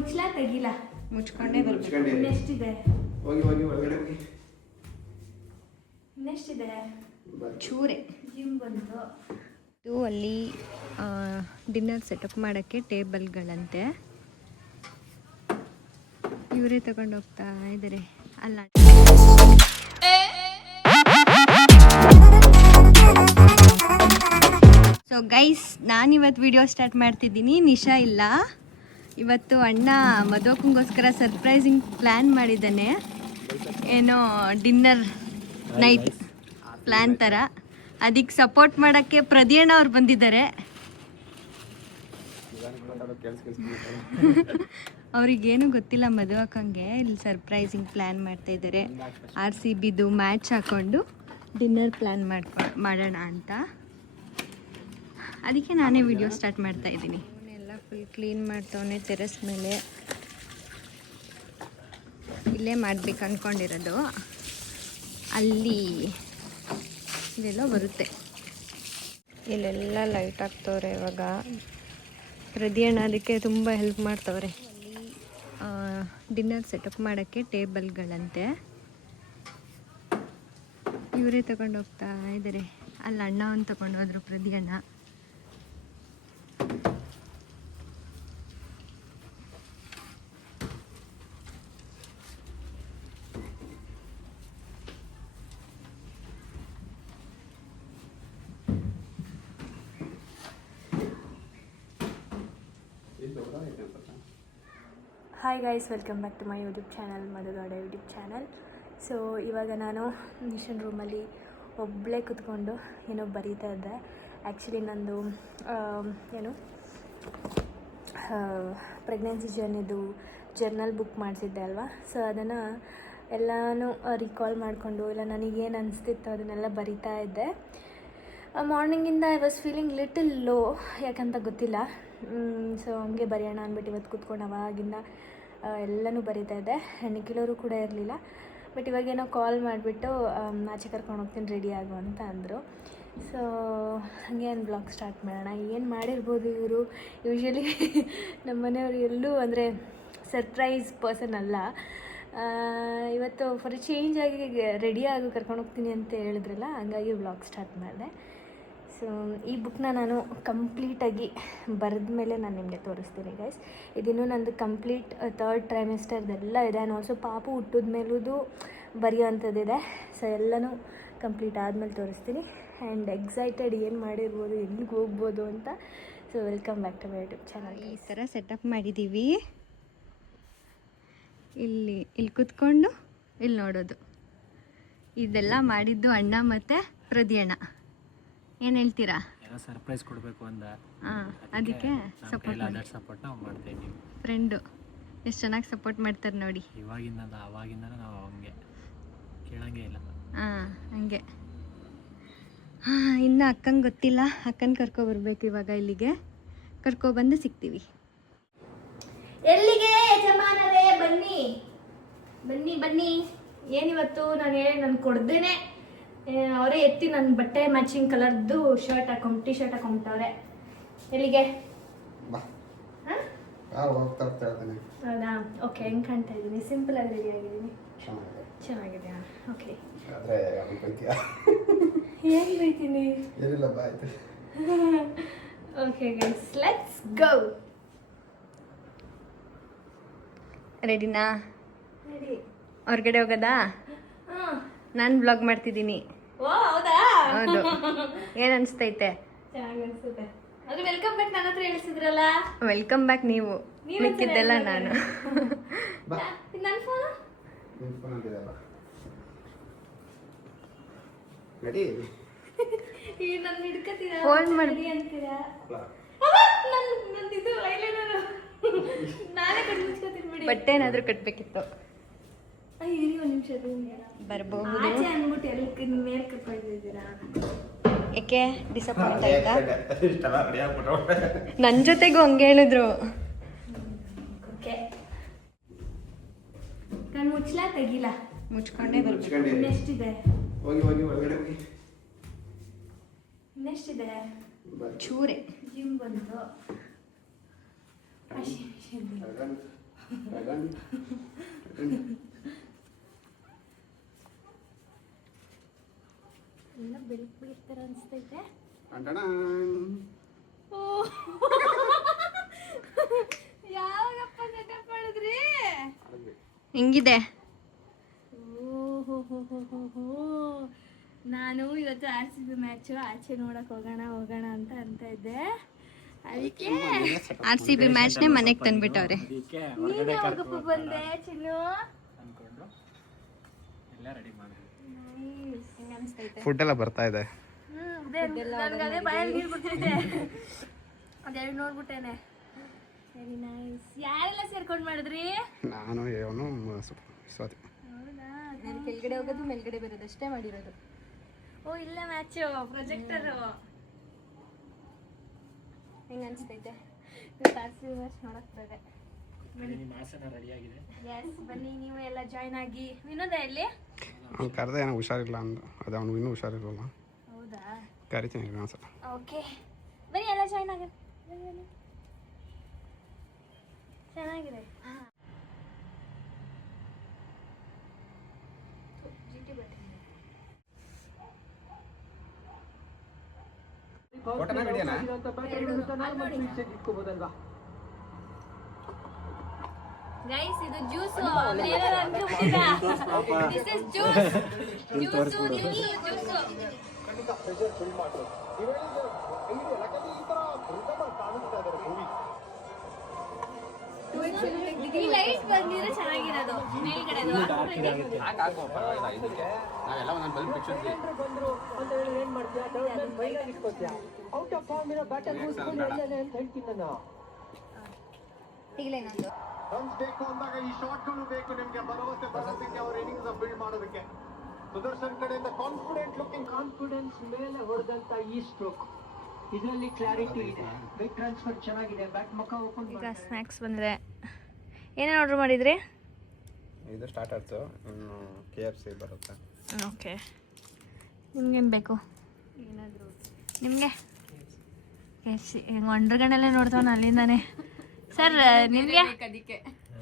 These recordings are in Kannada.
ಮುಚ್ಚಲ ತೆಗಿಲ್ಲ, ಮುಚ್ಕೊಂಡೇ ಬರ್ಬೇಕು. ಇನ್ನೆಷ್ಟಿದೆ? ಹೋಗಿ ಒಳಗಡೆ ಹೋಗಿ. ಇನ್ನೆಷ್ಟಿದೆ? ಚೂರೆ. ಜಿಮ್ ಬಂತು. ಇದು ಅಲ್ಲಿ ಡಿನ್ನರ್ ಸೆಟಪ್ ಮಾಡೋಕ್ಕೆ ಟೇಬಲ್ಗಳಂತೆ ಇವರೇ ತಗೊಂಡು ಹೋಗ್ತಾ ಇದ್ದಾರೆ. ಅಲ್ಲ ಸೊ ಗೈಸ್, ನಾನಿವತ್ತು ವಿಡಿಯೋ ಸ್ಟಾರ್ಟ್ ಮಾಡ್ತಿದ್ದೀನಿ. ನಿಶಾ ಇಲ್ಲ ಇವತ್ತು. ಅಣ್ಣ ಮದುವಕ್ಕಂಗೋಸ್ಕರ ಸರ್ಪ್ರೈಸಿಂಗ್ ಪ್ಲ್ಯಾನ್ ಮಾಡಿದ್ದಾನೆ. ಏನೋ ಡಿನ್ನರ್ ನೈಟ್ ಪ್ಲ್ಯಾನ್ ಥರ. ಅದಕ್ಕೆ ಸಪೋರ್ಟ್ ಮಾಡೋಕ್ಕೆ ಪ್ರದೀಯಣ್ಣ ಅವ್ರು ಬಂದಿದ್ದಾರೆ. ಅವ್ರಿಗೇನು ಗೊತ್ತಿಲ್ಲ ಮದುವಕ್ಕಂಗೆ ಇಲ್ಲಿ ಸರ್ಪ್ರೈಸಿಂಗ್ ಪ್ಲ್ಯಾನ್ ಮಾಡ್ತಾ ಇದ್ದಾರೆ. RCBದು ಮ್ಯಾಚ್ ಹಾಕ್ಕೊಂಡು ಡಿನ್ನರ್ ಪ್ಲ್ಯಾನ್ ಮಾಡೋಣ ಅಂತ. ಅದಕ್ಕೆ ನಾನೇ ವಿಡಿಯೋ ಸ್ಟಾರ್ಟ್ ಮಾಡ್ತಾ ಇದ್ದೀನಿ. ಎಲ್ಲ ಫುಲ್ ಕ್ಲೀನ್ ಮಾಡ್ತವನೆ ಟೆರೆಸ್ ಮೇಲೆ. ಇಲ್ಲೇ ಮಾಡ್ಬೇಕು ಅಂದ್ಕೊಂಡಿರೋದು. ಅಲ್ಲಿ ಇದೆಲ್ಲ ಬರುತ್ತೆ. ಇಲ್ಲೆಲ್ಲ ಲೈಟ್ ಹಾಕ್ತವ್ರೆ ಇವಾಗ. ಪ್ರದೀಯಣ್ಣ ಅದಕ್ಕೆ ತುಂಬ ಹೆಲ್ಪ್ ಮಾಡ್ತವ್ರೆ. ಡಿನ್ನರ್ ಸೆಟಪ್ ಮಾಡೋಕ್ಕೆ ಟೇಬಲ್ಗಳಂತೆ ಇವರೇ ತಗೊಂಡು ಹೋಗ್ತಾ ಇದ್ದಾರೆ. ಅಲ್ಲಿ ಅಣ್ಣ ಒಂದು ತಗೊಂಡು ಹೋದ್ರು ಪ್ರದೀಯಣ್ಣ. Hi guys, welcome back to my YouTube channel, Madhu Gowda YouTube channel. So ಇವಾಗ ನಾನು ಮಿಷನ್ ರೂಮಲ್ಲಿ ಒಬ್ಬಳೇ ಕೂತ್ಕೊಂಡು ಏನೋ ಬರೀತಾ ಇದ್ದೆ. ಆ್ಯಕ್ಚುಲಿ ನಂದು ಏನು ಪ್ರೆಗ್ನೆನ್ಸಿ ಜರ್ನಿದು ಜರ್ನಲ್ ಬುಕ್ ಮಾಡಿಸಿದ್ದೆ ಅಲ್ವಾ. ಸೊ ಅದನ್ನು ಎಲ್ಲನೂ ರಿಕಾಲ್ ಮಾಡಿಕೊಂಡು ಇಲ್ಲ ನನಗೇನು ಅನಿಸ್ತಿತ್ತು ಅದನ್ನೆಲ್ಲ ಬರಿತಾ ಇದ್ದೆ. ಮಾರ್ನಿಂಗಿಂದ I was feeling little low, ಯಾಕಂತ ಗೊತ್ತಿಲ್ಲ. ಸೊ ಹಂಗೆ ಬರೆಯೋಣ ಅಂದ್ಬಿಟ್ಟು ಇವತ್ತು ಕೂತ್ಕೊಂಡು ಅವಾಗಿಂದ ಎಲ್ಲನೂ ಬರೀತಾ ಇದ್ದೆ. ನಿಖಿಲವರು ಕೂಡ ಇರಲಿಲ್ಲ. ಬಟ್ ಇವಾಗೇನೋ ಕಾಲ್ ಮಾಡಿಬಿಟ್ಟು ಆಚೆ ಕರ್ಕೊಂಡು ಹೋಗ್ತೀನಿ ರೆಡಿ ಆಗು ಅಂತ ಅಂದರು. ಸೊ ಹಾಗೆ ಒಂದು ಬ್ಲಾಗ್ ಸ್ಟಾರ್ಟ್ ಮಾಡೋಣ. ಏನು ಮಾಡಿರ್ಬೋದು ಇವರು. ಯೂಶ್ವಲಿ ನಮ್ಮ ಮನೆಯವರು ಎಲ್ಲೂ ಅಂದರೆ ಸರ್ಪ್ರೈಸ್ ಪರ್ಸನ್ ಅಲ್ಲ. ಇವತ್ತು ಫಾರ್ ಚೇಂಜ್ ಆಗಿ ರೆಡಿ ಆಗು ಕರ್ಕೊಂಡು ಹೋಗ್ತೀನಿ ಅಂತ ಹೇಳಿದ್ರಲ್ಲ, ಹಂಗಾಗಿ ಬ್ಲಾಗ್ ಸ್ಟಾರ್ಟ್ ಮಾಡಿದೆ. ಸೊ ಈ ಬುಕ್ನ ನಾನು ಕಂಪ್ಲೀಟಾಗಿ ಬರೆದ ಮೇಲೆ ನಾನು ನಿಮಗೆ ತೋರಿಸ್ತೀನಿ ಗೈಸ್. ಇದಿನ್ನೂ ನಂದು ಕಂಪ್ಲೀಟ್ 3rd ಟ್ರೈಮೆಸ್ಟರ್ದೆಲ್ಲ ಇದೆ. ಆ್ಯಂಡ್ ಆಲ್ಸೋ ಪಾಪು ಹುಟ್ಟಿದ ಮೇಲೂ ಬರೆಯೋವಂಥದ್ದಿದೆ. ಸೊ ಎಲ್ಲನೂ ಕಂಪ್ಲೀಟ್ ಆದಮೇಲೆ ತೋರಿಸ್ತೀನಿ. ಆ್ಯಂಡ್ ಎಕ್ಸೈಟೆಡ್ ಏನು ಮಾಡಿರ್ಬೋದು, ಎಲ್ಲಿಗೆ ಹೋಗ್ಬೋದು ಅಂತ. So welcome back to my YouTube channel. ಈ ಥರ ಸೆಟಪ್ ಮಾಡಿದ್ದೀವಿ. ಇಲ್ಲಿ ಕೂತ್ಕೊಂಡು ಇಲ್ಲಿ ನೋಡೋದು. ಇದೆಲ್ಲ ಮಾಡಿದ್ದು ಅಣ್ಣ ಮತ್ತು ಪ್ರದೀಯಣ್ಣ. ಏನು ಹೇಳ್ತೀರಾ? ಸರ್ಪ್ರೈಸ್ ಕೊಡಬೇಕು ಅಂದ. ಅದಕ್ಕೆ ಸಪೋರ್ಟ್ ನಾವು ಮಾಡ್ತಾ ಇದ್ದೀವಿ. ಫ್ರೆಂಡು ಎಷ್ಟು ಚೆನ್ನಾಗಿ ಸಪೋರ್ಟ್ ಮಾಡ್ತಾರೆ ನೋಡಿ. ಅವಾಗಿಂದ ನಾವು ಹಂಗೆ ಕೇಳಂಗೆ ಇಲ್ಲ. ಹಂಗೆ. ಇನ್ನು ಅಕ್ಕಂಗೆ ಗೊತ್ತಿಲ್ಲ. ಅಕ್ಕನ ಕರ್ಕೊಬರ್ಬೇಕು ಇವಾಗ. ಇಲ್ಲಿಗೆ ಕರ್ಕೊಬಂದು ಸಿಗ್ತೀವಿ. ಎಲ್ಲಿಗೆ ಯಜಮಾನರೇ? ಬನ್ನಿ ಬನ್ನಿ ಬನ್ನಿ. ಏನಿವತ್ತು ನಾನು ಕೊಡ್ದೇನೆ ಅವರೇ ಎತ್ತಿ ನನ್ನ ಬಟ್ಟೆ ಮ್ಯಾಚಿಂಗ್ ಕಲರ್ದು ಟಿ ಶರ್ಟ್ ಹಾಕೊಂಬಿಟ್ಟವ್ರೆ. ಎಲ್ಲಿಗೆ? ಹೌದಾ? ಓಕೆ. ಹೆಂಗೆ ಕಾಣ್ತಾ ಇದ್ದೀನಿ? ಸಿಂಪಲ್ ಆಗಿ ರೆಡಿ ಆಗಿದ್ದೀನಿ. ಚೆನ್ನಾಗಿದೆಯಾ? ಓಕೆ. ಏನು ಬೈತೀನಿ? Okay guys, let's go. ರೆಡಿನಾ? ರೆಡಿ. ಹೊರಗಡೆ ಹೋಗೋದಾ? ನಾನು ಬ್ಲಾಗ್ ಮಾಡ್ತಿದ್ದೀನಿ. ಹೌದಾ? ಹೌದು. ಏನು ಅನಿಸ್ತೈತೆ? ಚೆನ್ನಾಗಿ ಅನಿಸುತ್ತೆ. ಅದು ವೆಲ್ಕಮ್ ಬ್ಯಾಕ್ ನನ್ನ ಹತ್ರ ಹೇಳಿಸಿದ್ರಲ್ಲ. ವೆಲ್ಕಮ್ ಬ್ಯಾಕ್ ನೀವು, ಮಿಕ್ಕಿದ್ದೆಲ್ಲ ನಾನು. ನನ್ನ ಫೋನು ಈ ನನ್ನ ಹಿಡ್ಕತ್ತೀರಾ? ಫೋನ್ ಮಾಡಿ ಅಂತೀರಾ? ನಂದಿದ್ದು ಐಲೈನರ್ ನಾನೇ ಕಣ್ಣು ಮುಚ್ಕೋತೀನಿ ಬಿಡಿ. ಬಟ್ಟೆ ಏನಾದರೂ ಕಟ್ಟಬೇಕಿತ್ತು. ಇರಿ ಒಂದು ನಿಮಿಷ ಬರಬಹುದು. ಆಚೆ ಅಂದ್ಬಿಟ್ಟು ಎಲ್ಲ ಮೇಲೆ ಕರ್ಕೊಂಡಿದ್ದೀರಾ? ಯಾಕೆ ಡಿಸಪಾಯಿಂಟ್ ಆಯ್ತಾ? ನನ್ನ ಜೊತೆಗೂ ಹಂಗೆ ಹೇಳಿದ್ರು. ಓಕೆ. ನಾನು ಮುಚ್ಚಲ ತೆಗಿಲ್ಲ, ಮುಚ್ಕೊಂಡೇ ಬರ್ಬೇಕು. ಇನ್ನೆಷ್ಟಿದೆ? ಹೋಗಿ ಒಳಗಡೆ ಹೋಗಿ. ಇನ್ನೆಷ್ಟಿದೆ? ಚೂರೆ. ಜಿಮ್ ಬಂತು. ಎಲ್ಲ ಬೆಳಕ್ ಬೆಳಿತಾರ ಅನಿಸ್ತೈತೆ. ಯಾವಾಗಪ್ಪ ಸೆಟಪ್ ಮಾಡಿದ್ರಿ? ಹೆಂಗಿದೆ? ನಾನು ಇವತ್ತು RCB ಮ್ಯಾಚು ಆಚೆ ನೋಡಕ್ ಹೋಗೋಣ ಅಂತ ಇದ್ದೆ. ಅದಕ್ಕೆ RCB ಮ್ಯಾಚ್ನೇ ಮನೆಗೆ ತಂದ್ಬಿಟ್ಟವ್ರೆ. ಅದಕ್ಕೆ ನೀನು ಹೋಗಪ್ಪ ಬಂದೆ ಚಿನ್ನು. ಅನ್ಕೊಂಡು ಎಲ್ಲ ರೆಡಿ ಮಾಡಿದ್ವಿ. ಹೆಂಗ ಅನಿಸ್ತೈತೆ? ಫುಡ್ ಎಲ್ಲ ಬರ್ತಾ ಇದೆ. ನನಗೆ ಅದೇ ಬಾಯಲ್ಲಿ ನೀರು ಬಿಡ್ತೈತೆ. ಅದೆರಡು ನೋಡ್ಬಿಟ್ಟೇನೆ. Very nice. ಯಾರೆಲ್ಲ ಸೇರ್ಕೊಂಡು ಮಾಡಿದ್ರಿ? ನಾನು ಇವನು ಸ್ವಾತಿ. ಹೌದಾ? ಕೆಳಗಡೆ ಹೋಗೋದು ಮೇಲ್ಗಡೆ ಬರೋದು ಅಷ್ಟೇ ಮಾಡಿರೋದು. ಓ ಇಲ್ಲ ಮ್ಯಾಚು ಪ್ರೊಜೆಕ್ಟರು. ಹೆಂಗ ಅನಿಸ್ತೈತೆ? ಇವತ್ತು RCB ಮ್ಯಾಚ್ ನೋಡಕ್ ಬರದೆ. ನಿಮ್ಮ ಆಸನ ರೆಡಿ ಆಗಿದೆ. ಎಸ್ ಬನ್ನಿ ನೀವು ಎಲ್ಲ ಜಾಯ್ನ್ ಆಗಿ. ವಿನೋದ ಎಲ್ಲಿ? ಅವ್ನು ಕರೆದ ಏನೋ ಹುಷಾರಿಲ್ಲ ಅಂದ. ಅದು ಅವ್ನು ಇನ್ನೂ ಹುಷಾರಿರಲ್ಲ. ಹೌದಾ? ಕರಿತೀನಿ ಇನ್ನೊಂದ್ಸಲ. ಓಕೆ ಬನ್ನಿ ಎಲ್ಲ ಜಾಯ್ನ್ ಆಗಿ. ಚೆನ್ನಾಗಿದೆ. ಗೈಸ್ ಇದು ಜ್ಯೂಸ್. This is juice. ಈ ಲೈಟ್ ಬಂದಿದ್ರೆ ಚೆನ್ನಾಗಿರೋದು ಮೇಲ್ಗಡೆದು. ರನ್ಸ್ ಬೇಕು ಅಂದಾಗ ಈ ಶಾಟ್ಗಳು ಬೇಕು ನಿಮಗೆ ಭರವಸೆ ಬರೋದಕ್ಕೆ ಅವ್ರ ಇನ್ನಿಂಗ್ಸ್ ಬಿಲ್ಡ್ ಮಾಡೋದಕ್ಕೆ. ಸುದರ್ಶನ್ ಕಡೆಯಿಂದ ಕಾನ್ಫಿಡೆನ್ಸ್ ಮೇಲೆ ಹೊಡೆದಂತ ಈ ಸ್ಟ್ರೋಕ್, ಇದರಲ್ಲಿ ಕ್ಲಾರಿಟಿ ಇದೆ. ಬಿಗ್ ಟ್ರಾನ್ಸ್ಫರ್ ಚೆನ್ನಾಗಿದೆ. ಬ್ಯಾಟ್ ಮುಖ ಓಪನ್. ಈಗ ಸ್ನ್ಯಾಕ್ಸ್ ಬಂದಿದೆ. ಏನೇನು ಆರ್ಡರ್ ಮಾಡಿದ್ರಿ? ಇದು ಸ್ಟಾರ್ಟರ್ಸು, ಇನ್ನು KFC ಬರುತ್ತೆ. ಓಕೆ ನಿಮ್ಗೇನು ಬೇಕು? ಏನಾದರೂ ನಿಮಗೆ KFC ಒಂಡ್ರಗಣಲ್ಲೇ ನೋಡ್ತಾವನ ಅಲ್ಲಿಂದಾನೆ. ಸರ್ ನಿಮಗೆ? ಅದಕ್ಕೆ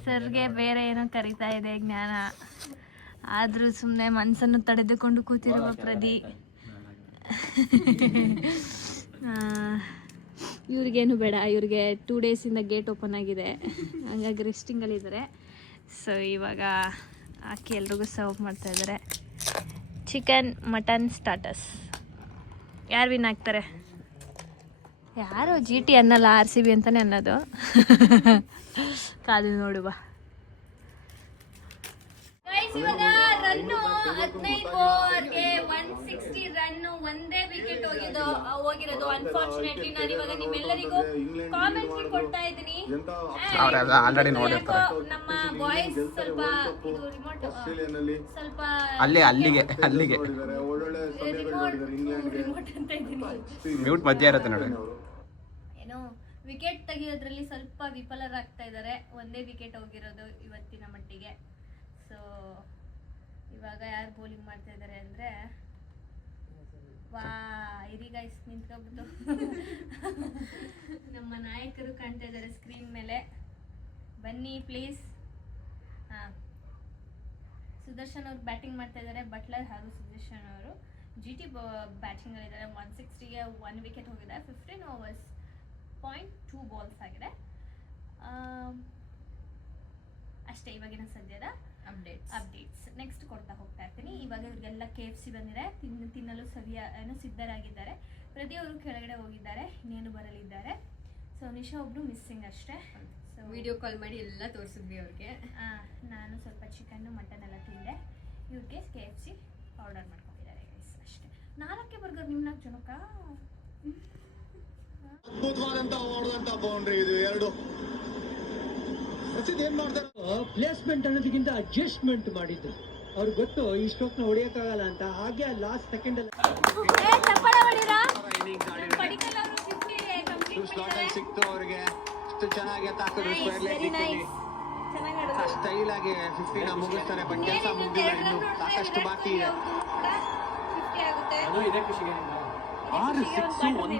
ಸರ್ಗೆ ಬೇರೆ ಏನೋ ಕರಿತಾ ಇದೆ ಜ್ಞಾನ. ಆದರೂ ಸುಮ್ಮನೆ ಮನಸ್ಸನ್ನು ತಡೆದುಕೊಂಡು ಕೂತಿರುವ ಪ್ರದಿ. ಇವ್ರಿಗೇನು ಬೇಡ, ಇವ್ರಿಗೆ 2 ಡೇಸಿಂದ ಗೇಟ್ ಓಪನ್ ಆಗಿದೆ, ಹಂಗಾಗಿ ರೆಸ್ಟಿಂಗಲ್ಲಿದ್ದಾರೆ. ಸೊ ಇವಾಗ ಹಾಕಿ ಎಲ್ರಿಗೂ ಸರ್ವ್ ಮಾಡ್ತಾಯಿದ್ದಾರೆ. Chicken mutton starters. ಯಾರು ವಿನ್ ಆಗ್ತಾರೆ? ಯಾರು GT ಅನ್ನಲ್ಲ, RCB ಅಂತಲೇ ಅನ್ನೋದು. ಕಾದು ನೋಡುವ. ಇವಾಗ ರನ್ನು 15 ಓವರ್ಗೆ 160 ರನ್ನು, ಒಂದೇ ವಿಕೆಟ್ ಹೋಗಿರೋದು. ಅನ್ಫಾರ್ಚುನೇಟ್ಲಿ ನಾನು ಇವಾಗ ನಿಮ್ಮೆಲ್ಲರಿಗೂ ಕಾಮೆಂಟ್ರಿ ಕೊಡ್ತಾ ಇದ್ದೀನಿ. ಅವರೆಲ್ಲ ಆಲ್ರೆಡಿ ನೋಡಿರ್ತಾರೆ. ನಮ್ಮ ಬಾಯ್ಸ್ ಸ್ವಲ್ಪ ಇದು ರಿಮೋಟ್ ಸ್ವಲ್ಪ ಅಲ್ಲಿಗೆ ರಿಮೋಟ್ ಅಂತ ಇದ್ದೀನಿ. ಮ್ಯೂಟ್ ಮಧ್ಯ ಇರುತ್ತೆ ನೋಡಿ. ಏನೋ ವಿಕೆಟ್ ತೆಗಿಯೋದ್ರಲ್ಲಿ ಸ್ವಲ್ಪ ವಿಫಲರಾಗ್ತಾ ಇದ್ದಾರೆ. ಒಂದೇ ವಿಕೆಟ್ ಹೋಗಿರೋದು ಇವತ್ತಿನ ಮಟ್ಟಿಗೆ. ಸೊ ಇವಾಗ ಯಾರು ಬೌಲಿಂಗ್ ಮಾಡ್ತಾ ಇದ್ದಾರೆ ಅಂದರೆ, ವಾ ಇರಿ ಗೈಸ್ ನಿಂತ್ಕೊಬಿಟ್ಟು ನಮ್ಮ ನಾಯಕರು ಕಾಣ್ತಾ ಇದ್ದಾರೆ ಸ್ಕ್ರೀನ್ ಮೇಲೆ. ಬನ್ನಿ ಪ್ಲೀಸ್. ಹಾಂ, ಸುದರ್ಶನ್ ಅವರು ಬ್ಯಾಟಿಂಗ್ ಮಾಡ್ತಾ ಇದ್ದಾರೆ. ಬಟ್ಲರ್ ಹಾಗೂ ಸುದರ್ಶನ್ ಅವರು. GT ಬ್ಯಾಟಿಂಗಲ್ಲಿದ್ದಾರೆ. 160ಗೆ 1 ವಿಕೆಟ್ ಹೋಗಿದೆ. 15 ಓವರ್ಸ್ 0.2 ಬಾಲ್ಸ್ ಆಗಿದೆ. ಅಷ್ಟೇ ಇವಾಗಿನ ಸದ್ಯದ ಅಪ್ಡೇಟ್ಸ್. ನೆಕ್ಸ್ಟ್ ಕೊಡ್ತಾ ಹೋಗ್ತಾ ಇರ್ತೀನಿ. ಇವಾಗ ಇವ್ರಿಗೆಲ್ಲ KFC ಬಂದಿದೆ. ತಿನ್ನಲು ಸಿದ್ಧರಾಗಿದ್ದಾರೆ. ಪ್ರತಿ ಅವರು ಕೆಳಗಡೆ ಹೋಗಿದ್ದಾರೆ, ಇನ್ನೇನು ಬರಲಿದ್ದಾರೆ. ಸೊ ನಿಶಾ ಒಬ್ರು ಮಿಸ್ಸಿಂಗ್ ಅಷ್ಟೇ. ಸೊ ವಿಡಿಯೋ ಕಾಲ್ ಮಾಡಿ ಎಲ್ಲ ತೋರಿಸಿದ್ವಿ ಅವ್ರಿಗೆ. ನಾನು ಸ್ವಲ್ಪ ಚಿಕನ್ನು ಮಟನ್ ಎಲ್ಲ ತಿಂದೆ. ಇವ್ರಿಗೆ KFC ಆರ್ಡರ್ ಮಾಡ್ಕೊಂಡಿದ್ದಾರೆ ಗೈಸ್ ಅಷ್ಟೇ. 4 ಬರ್ಗರ್ ನಿಮ್ಮ 4 ಜನಕ್ಕ. ಅದ್ಭುತವಾದಂತ ಓಡುವಂತ ಬೌಂಡ್ರಿ ಇದು ಎರಡು. ಏನ್ ಮಾಡ್ತಾರೆ? ಪ್ಲೇಸ್ಮೆಂಟ್ ಅನ್ನೋದಕ್ಕಿಂತ ಅಡ್ಜಸ್ಟ್ಮೆಂಟ್ ಮಾಡಿದ್ರು. ಅವ್ರಿಗೆ ಗೊತ್ತು ಈ ಸ್ಟ್ರೋಕ್ ನ ಹೊಡೆಯಕ್ಕಾಗಲ್ಲ ಅಂತ. ಹಾಗೆ ಲಾಸ್ಟ್ ಸೆಕೆಂಡ್ ಅಲ್ಲಿ ಸಿಕ್ತು ಅವ್ರಿಗೆ. ಅಷ್ಟು ಚೆನ್ನಾಗಿ ತಾಕಿದ್ರು. ಸ್ಟೈಲ್ ಆಗಿ 15 ಮುಗಿಸ್ತಾರೆ. ಬಟ್ ಕೆಲಸ ಮುಗಿದಿಲ್ಲ, ಇನ್ನು ಸಾಕಷ್ಟು ಬಾಕಿ ಇದೆ. ಅದು ಇದೇ ಖುಷಿಗೆ 6 6 1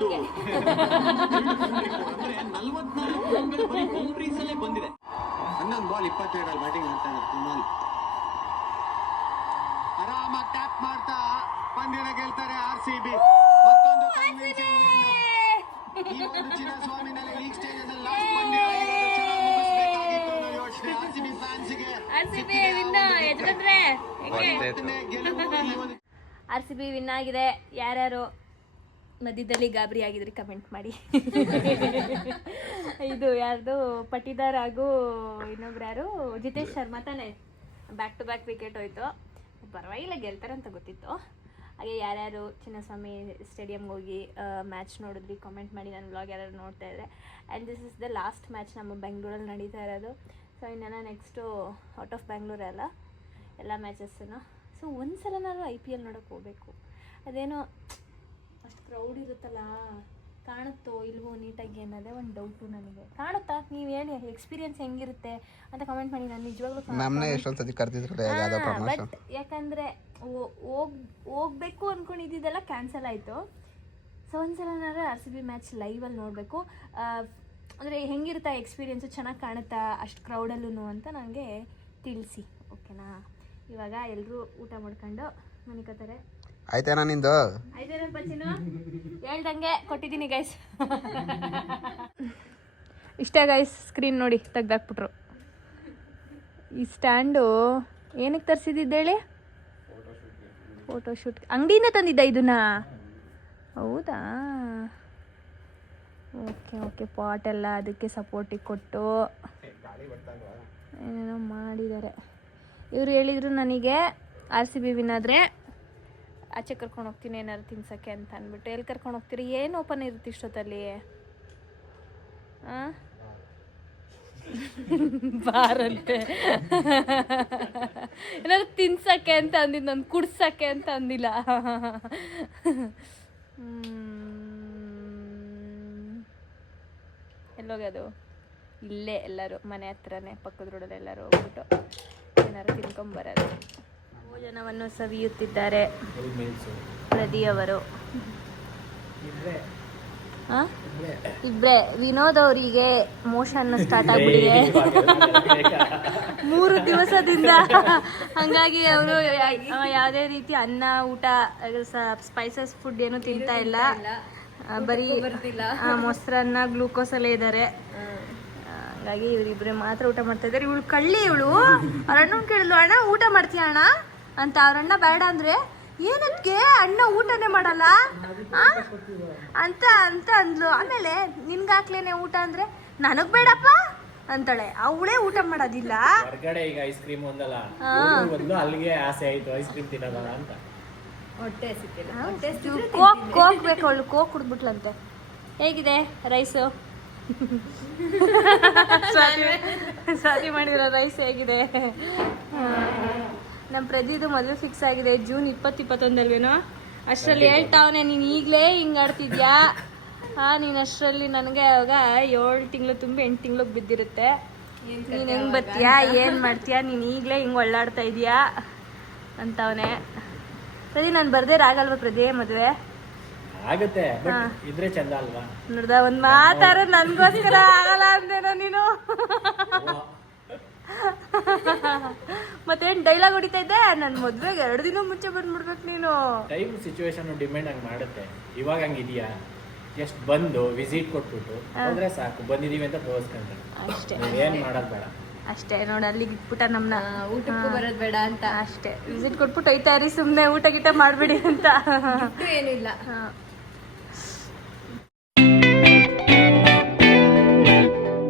ಅಂದ್ರೆ 44 ಬೌಂಡ್ರೀಸ್ ಅಲ್ಲೇ ಬಂದಿದೆ. 11 ಬಾಲ್ 22 ಬ್ಯಾಟಿಂಗ್ ಮಾಡ್ತಾನೆ ಕುಮಾಲ್. ಆರಾಮಾಗಿ ಟ್ಯಾಪ್ ಮಾಡ್ತಾ ಪಂದ್ಯನ ಗೆಲ್ತಾರೆ RCB. ಮತ್ತೊಂದು ಈ ಒಂದು ಚಿನ್ನಸ್ವಾಮಿನಲ್ಲಿ ಲೀಗ್ ಸ್ಟೇಜ್ ಅಲ್ಲಿ ಲಾಸ್ಟ್ ಪಂದ್ಯ ಚೆನ್ನಾಗಿ ಮುಗಿಸಬೇಕಾಗಿತ್ತು ಅನ್ನೋ ಯೋಚನೆ RCB ಫ್ಯಾನ್ಸ್ಗೆ. RCB ವಿನ್ ಆಗಿದೆ. ಯಾರ್ಯಾರು ಮಧ್ಯದಲ್ಲಿ ಗಾಬರಿ ಆಗಿದ್ರಿ ಕಮೆಂಟ್ ಮಾಡಿ. ಇದು ಯಾರ್ದು ಪಟಿದಾರ್ ಹಾಗೂ ಇನ್ನೊಬ್ರು ಯಾರು ಜಿತೇಶ್ ಶರ್ಮಾ ತಾನೆ ಬ್ಯಾಕ್ ಟು ಬ್ಯಾಕ್ ವಿಕೆಟ್ ಹೋಯ್ತು. ಪರವಾಗಿಲ್ಲ ಗೆಲ್ತಾರೆ ಅಂತ ಗೊತ್ತಿತ್ತು. ಹಾಗೆ ಯಾರ್ಯಾರು ಚಿನ್ನಸ್ವಾಮಿ ಸ್ಟೇಡಿಯಮ್ಗೆ ಹೋಗಿ ಮ್ಯಾಚ್ ನೋಡಿದ್ರಿ ಕಾಮೆಂಟ್ ಮಾಡಿ. ನನ್ನ ವ್ಲಾಗ್ ಯಾರು ನೋಡ್ತಾ ಇದ್ದರೆ and this is the last match ನಮ್ಮ ಬೆಂಗಳೂರಲ್ಲಿ ನಡೀತಾ ಇರೋದು. ಸೊ ಇನ್ನೇನು ನೆಕ್ಸ್ಟು ಔಟ್ ಆಫ್ ಬೆಂಗಳೂರಲ್ಲ ಎಲ್ಲ ಮ್ಯಾಚಸ್ಸನ್ನು. ಸೊ ಒಂದು ಸಲನಾದ್ರೂ IPL ನೋಡೋಕೆ ಹೋಗಬೇಕು. ಅದೇನೋ ಅಷ್ಟು ಕ್ರೌಡ್ ಇರುತ್ತಲ್ಲ, ಕಾಣುತ್ತೋ ಇಲ್ವೋ ನೀಟಾಗಿ ಅನ್ನೋದೇ ಒಂದು ಡೌಟು ನನಗೆ. ಕಾಣುತ್ತಾ? ನೀವು ಹೇಳಿ ಎಕ್ಸ್ಪೀರಿಯನ್ಸ್ ಹೆಂಗಿರುತ್ತೆ ಅಂತ ಕಮೆಂಟ್ ಮಾಡಿ. ನಾನು ನಿಜವಾಗ್ಲೂ ನಮ್ಮನ್ನೇ ಎಷ್ಟೊಂದು ಸತಿ ಕರೆದಿದ್ರು ಯಾವುದೋ ಪ್ರಮೋಷನ್. ಬಟ್ ಯಾಕಂದರೆ ಹೋಗ್ಬೇಕು ಅಂದ್ಕೊಂಡಿದ್ದೆಲ್ಲ ಕ್ಯಾನ್ಸಲ್ ಆಯಿತು. ಸೊ ಒಂದ್ಸಲನಾದ್ರೂ RCB ಮ್ಯಾಚ್ ಲೈವಲ್ಲಿ ನೋಡಬೇಕು. ಅಂದರೆ ಹೆಂಗಿರುತ್ತೆ ಎಕ್ಸ್ಪೀರಿಯೆನ್ಸು, ಚೆನ್ನಾಗಿ ಕಾಣುತ್ತಾ ಅಷ್ಟು ಕ್ರೌಡಲ್ಲೂ ಅಂತ ನನಗೆ ತಿಳಿಸಿ, ಓಕೆನಾ? ಇವಾಗ ಎಲ್ಲರೂ ಊಟ ಮಾಡ್ಕೊಂಡು ಮನಿಕೋತಾರೆ. ಆಯ್ತೇನಾ ನಿಂದು? ಆಯ್ತೇನಪ್ಪ ಚಿನ್ನು? ಹೇಳ್ದಂಗೆ ಕೊಟ್ಟಿದ್ದೀನಿ ಗೈಸ್. ಇಷ್ಟೇ ಗೈಸ್, ಸ್ಕ್ರೀನ್ ನೋಡಿ ತೆಗ್ದಾಕ್ಬಿಟ್ರು. ಈ ಸ್ಟ್ಯಾಂಡು ಏನಕ್ಕೆ ತರಿಸಿದ್ದೇಳಿ? ಫೋಟೋಶೂಟ್ ಅಂಗಡಿಯಿಂದ ತಂದಿದ್ದ ಇದನ್ನ? ಹೌದಾ, ಓಕೆ ಓಕೆ. ಪಾಟ್ ಎಲ್ಲ ಅದಕ್ಕೆ ಸಪೋರ್ಟಿಗೆ ಕೊಟ್ಟು ಏನೇನೋ ಮಾಡಿದ್ದಾರೆ. ಇವರು ಹೇಳಿದರು ನನಗೆ RCB ವಿನ್ ಆದರೆ ಆಚೆ ಕರ್ಕೊಂಡು ಹೋಗ್ತೀನಿ ಏನಾದ್ರು ತಿನ್ಸೋಕ್ಕೆ ಅಂತ ಅಂದ್ಬಿಟ್ಟು. ಎಲ್ಲಿ ಕರ್ಕೊಂಡು ಹೋಗ್ತೀರಿ? ಏನು ಓಪನ್ ಇರುತ್ತೆ ಇಷ್ಟೊತ್ತಲ್ಲಿ? ಹಾಂ, ಬಾರಂತೆ. ಏನಾದ್ರು ತಿನ್ಸಕ್ಕೆ ಅಂತ ಅಂದಿದ್ದು, ನಾನು ಕುಡ್ಸಕ್ಕೆ ಅಂತ ಅಂದಿಲ್ಲ. ಎಲ್ಲೋಗದು? ಇಲ್ಲೇ ಎಲ್ಲರೂ ಮನೆ ಹತ್ರನೇ ಪಕ್ಕದ ರೋಡಲ್ಲಿ ಎಲ್ಲರೂ ಹೋಗ್ಬಿಟ್ಟು ಏನಾರು ತಿನ್ಕೊಂಬರೋದು. ಭೋಜನವನ್ನು ಸವಿಯುತ್ತಿದ್ದಾರೆ ಪ್ರದಿಯವರು. ಇಬ್ಬರೇ. ವಿನೋದ್ ಅವರಿಗೆ ಮೋಷನ್ ಸ್ಟಾರ್ಟ್ ಆಗ್ಬಿಟ್ಟಿದೆ 3 ದಿವಸದಿಂದ. ಹಾಗಾಗಿ ಅವರು ಯಾವುದೇ ರೀತಿ ಅನ್ನ ಊಟ ಸ್ಪೈಸಸ್ ಫುಡ್ ಏನು ತಿಂತಾ ಇಲ್ಲ. ಬರೀ ಮೊಸರನ್ನ ಗ್ಲೂಕೋಸಲ್ಲೇ ಇದ್ದಾರೆ. ಹಾಗಾಗಿ ಇವರಿಬ್ಬರೇ ಮಾತ್ರ ಊಟ ಮಾಡ್ತಾ ಇದ್ದಾರೆ. ಇವಳು ಕಳ್ಳಿ, ಇವಳು ಅವ್ರ ಅಣ್ಣ ಕೇಳಿದ್ಲು, ಅಣ್ಣ ಊಟ ಮಾಡ್ತೀಯ ಅಣ್ಣ ಅಂತ. ಅವ್ರಣ್ಣ ಬೇಡ ಅಂದ್ರೆ ಏನಕ್ಕೆ ಅಣ್ಣ ಊಟನೇ ಮಾಡಲ್ಲ ಅಂತ ಅಂತ ಅಂದ್ಲು. ಆಮೇಲೆ ನಿನ್ಗಾಕ್ಲೇನೆ ಊಟ ಅಂದ್ರೆ ನನಗ್ ಬೇಡಪ್ಪ ಅಂತಾಳೆ. ಅವಳೇ ಊಟ ಮಾಡೋದಿಲ್ಲ. ಹೊರಗಡೆ ಈಗ ಐಸ್ ಕ್ರೀಮ್ ಒಂದಲ್ಲ ಒಂದು ಅಲ್ಲಿಗೆ ಆಸೆ ಆಯ್ತು ಐಸ್ ಕ್ರೀಮ್ ತಿನ್ನೋದಲ್ಲ ಅಂತ. ಹೊಟ್ಟೆ ಸಿಕ್ಕಿಲ್ಲ. ಕೋಕ್ ಬೇಕು ಅವಳು. ಕೋಕ್ ಕುಡ್ಬಿಟ್ಲಂತೆ. ಹೇಗಿದೆ ರೈಸು? ಸ್ವಾತಿ ಮಾಡಿರೋ ರೈಸ್ ಹೇಗಿದೆ? ನಮ್ಮ ಪ್ರದಿದು ಮದುವೆ ಫಿಕ್ಸ್ ಆಗಿದೆ ಜೂನ್ 20-21 ಅಷ್ಟರಲ್ಲಿ. ಹೇಳ್ತಾವನೆ ನೀನು ಈಗಲೇ ಹಿಂಗೆ ಆಡ್ತಿದ್ಯಾ, ನೀನು ಅಷ್ಟರಲ್ಲಿ ನನಗೆ ಅವಾಗ 7 ತಿಂಗಳು ತುಂಬಿ 8 ತಿಂಗ್ಳಿಗೆ ಬಿದ್ದಿರುತ್ತೆ. ನೀನು ಹೆಂಗೆ ಬರ್ತೀಯಾ, ಏನು ಮಾಡ್ತೀಯಾ, ನೀನು ಈಗಲೇ ಹಿಂಗೆ ಒಳ್ಳಾಡ್ತಾ ಇದೀಯಾ ಅಂತವನೆ. ಪ್ರದಿ ನಾನು ಬರ್ದೇ ಆಗಲ್ವಾ ಪ್ರದಿ ಮದುವೆ? ಆಗುತ್ತೆ, ಇದ್ರೆ ಚಂದ ಅಲ್ವಾ? ನೋಡ್ದ ಒಂದ್ ಮಾತಾರ ನನ್ಗೋಸ್ಕರ ಆಗಲ್ಲ ಅಂದೇನೋ ನೀನು. ಮತ್ತೇನ್ ಡೈಲಾಗ್ ಹೊಡಿತಾ ಇದ್ದೆ? ನನ್ ಮದ್ವೆಗೆ 2 ದಿನ ಮುಂಚೆ ಬಂದ್ಬಿಡ್ಬೇಕು ನೀನು. ಟೈಮ್ ಸಿಚುವೇಶನ್ ಡಿಪೆಂಡ್ ಹಂಗ್ ಮಾಡುತ್ತೆ. ಇವಾಗ ಹಂಗಿದ್ಯಾ, ಜಸ್ಟ್ ಬಂದು ವಿಸಿಟ್ ಕೊಟ್ಬಿಟ್ಟು ಹೋದ್ರೆ ಸಾಕು, ಬಂದಿದೀವಿ ಅಂತ ತೋರಿಸ್ಕೊಂಡ್ರೆ ಅಷ್ಟೇ. ಏನ್ ಮಾಡೋದ್ ಬೇಡ ಅಷ್ಟೇ ನೋಡಿ, ಅಲ್ಲಿಗೆ ಇಟ್ಬಿಟ್ಟ ನಮ್ನ. ಊಟಕ್ಕೂ ಬರೋದ್ ಬೇಡ ಅಂತ ಅಷ್ಟೇ. ವಿಸಿಟ್ ಕೊಟ್ಬಿಟ್ಟು ಹೋಯ್ತಾ ಇರಿ, ಸುಮ್ನೆ ಊಟ ಗೀಟ ಮಾಡ್ಬಿಡಿ ಅಂತ. ಏನಿಲ್ಲ.